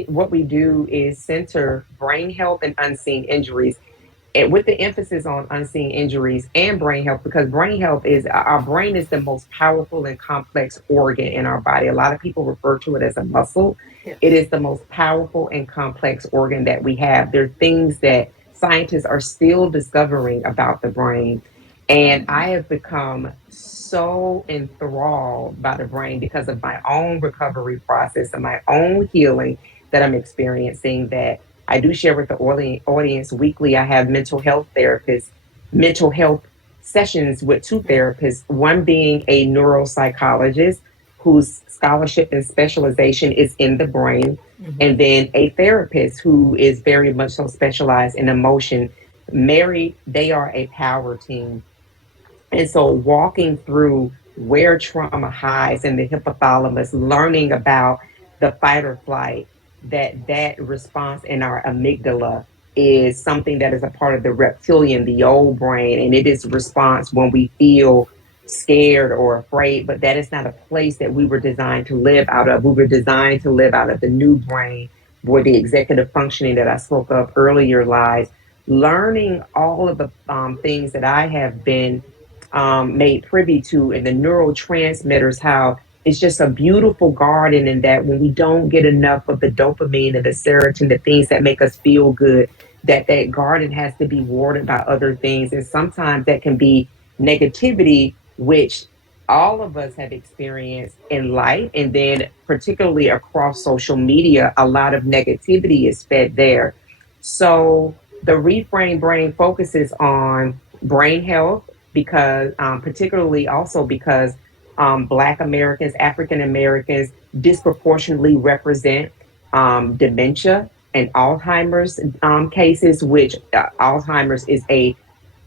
what we do is center brain health and unseen injuries, and with the emphasis on unseen injuries and brain health, because brain health is, our brain is the most powerful and complex organ in our body. A lot of people refer to it as a muscle. It Yes. is the most powerful and complex organ that we have. There are things that scientists are still discovering about the brain. And I have become so enthralled by the brain because of my own recovery process and my own healing that I'm experiencing, that I do share with the audience weekly. I have mental health sessions with two therapists, one being a neuropsychologist whose scholarship and specialization is in the brain, and then a therapist who is very much so specialized in emotion. Married, they are a power team. And so walking through where trauma hides in the hypothalamus, learning about the fight or flight, that response in our amygdala is something that is a part of the reptilian, the old brain, and it is a response when we feel scared or afraid, but that is not a place that we were designed to live out of. We were designed to live out of the new brain, where the executive functioning that I spoke of earlier lies. Learning all of the things that I have been made privy to in the neurotransmitters, how it's just a beautiful garden, and that when we don't get enough of the dopamine and the serotonin, the things that make us feel good, that garden has to be watered by other things. And sometimes that can be negativity, which all of us have experienced in life. And then particularly across social media, a lot of negativity is fed there. So the Reframe Brain focuses on brain health, because particularly also because Black Americans, African Americans disproportionately represent dementia and Alzheimer's cases, which Alzheimer's is a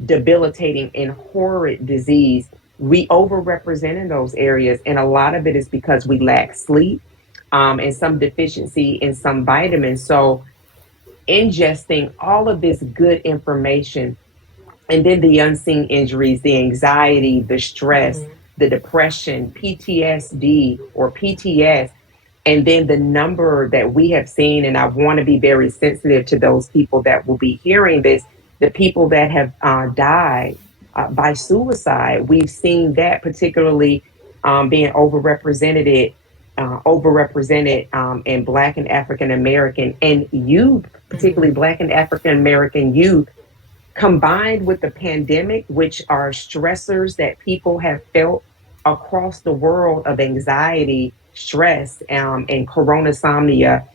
debilitating and horrid disease. We overrepresent in those areas, and a lot of it is because we lack sleep, and some deficiency in some vitamins. So ingesting all of this good information, and then the unseen injuries, the anxiety, the stress, the depression, PTSD or PTS, and then the number that we have seen. And I want to be very sensitive to those people that will be hearing this, the people that have died by suicide. We've seen that particularly being overrepresented in Black and African American and youth, particularly Black and African American youth, combined with the pandemic, which are stressors that people have felt across the world, of anxiety, stress, and coronasomnia,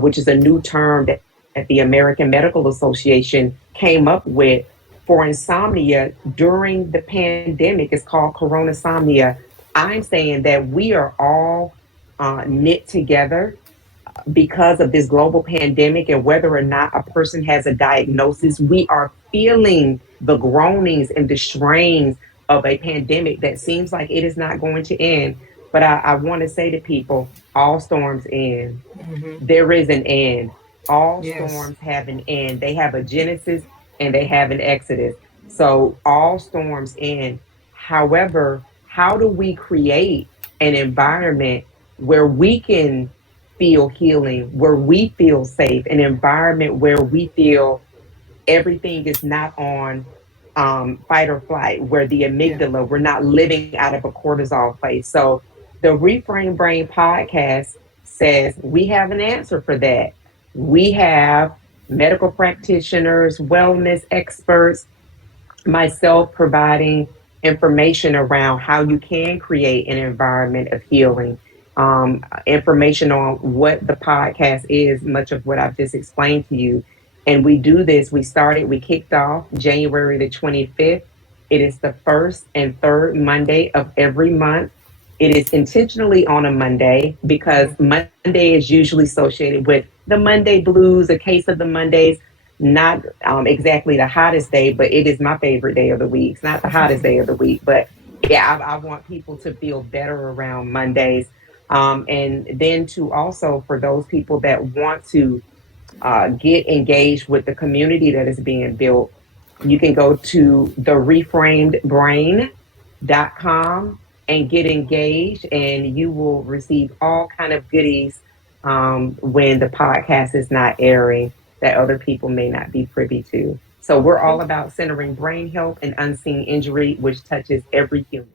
which is a new term that the American Medical Association came up with for insomnia during the pandemic. It's called coronasomnia. I'm saying that we are all knit together because of this global pandemic, and whether or not a person has a diagnosis, we are feeling the groanings and the strains of a pandemic that seems like it is not going to end. But I want to say to people, all storms end. There is an end. All Yes. storms have an end. They have a genesis and they have an exodus. So all storms end. However, how do we create an environment where we can feel healing, where we feel safe, an environment where we feel everything is not on fight or flight, where the Yeah. amygdala, we're not living out of a cortisol place. So the Reframe Brain podcast says we have an answer for that. We have medical practitioners, wellness experts, myself providing information around how you can create an environment of healing, information on what the podcast is, much of what I've just explained to you. And we kicked off January the 25th. It is the first and third Monday of every month. It is intentionally on a Monday because Monday is usually associated with the Monday blues, a case of the Mondays, not exactly the hottest day, but it is my favorite day of the week. It's not the hottest day of the week, but yeah, I want people to feel better around Mondays. And then to also, for those people that want to get engaged with the community that is being built, you can go to the reframedbrain.com and get engaged, and you will receive all kind of goodies when the podcast is not airing that other people may not be privy to. So we're all Okay. about centering brain health and unseen injury, which touches every human.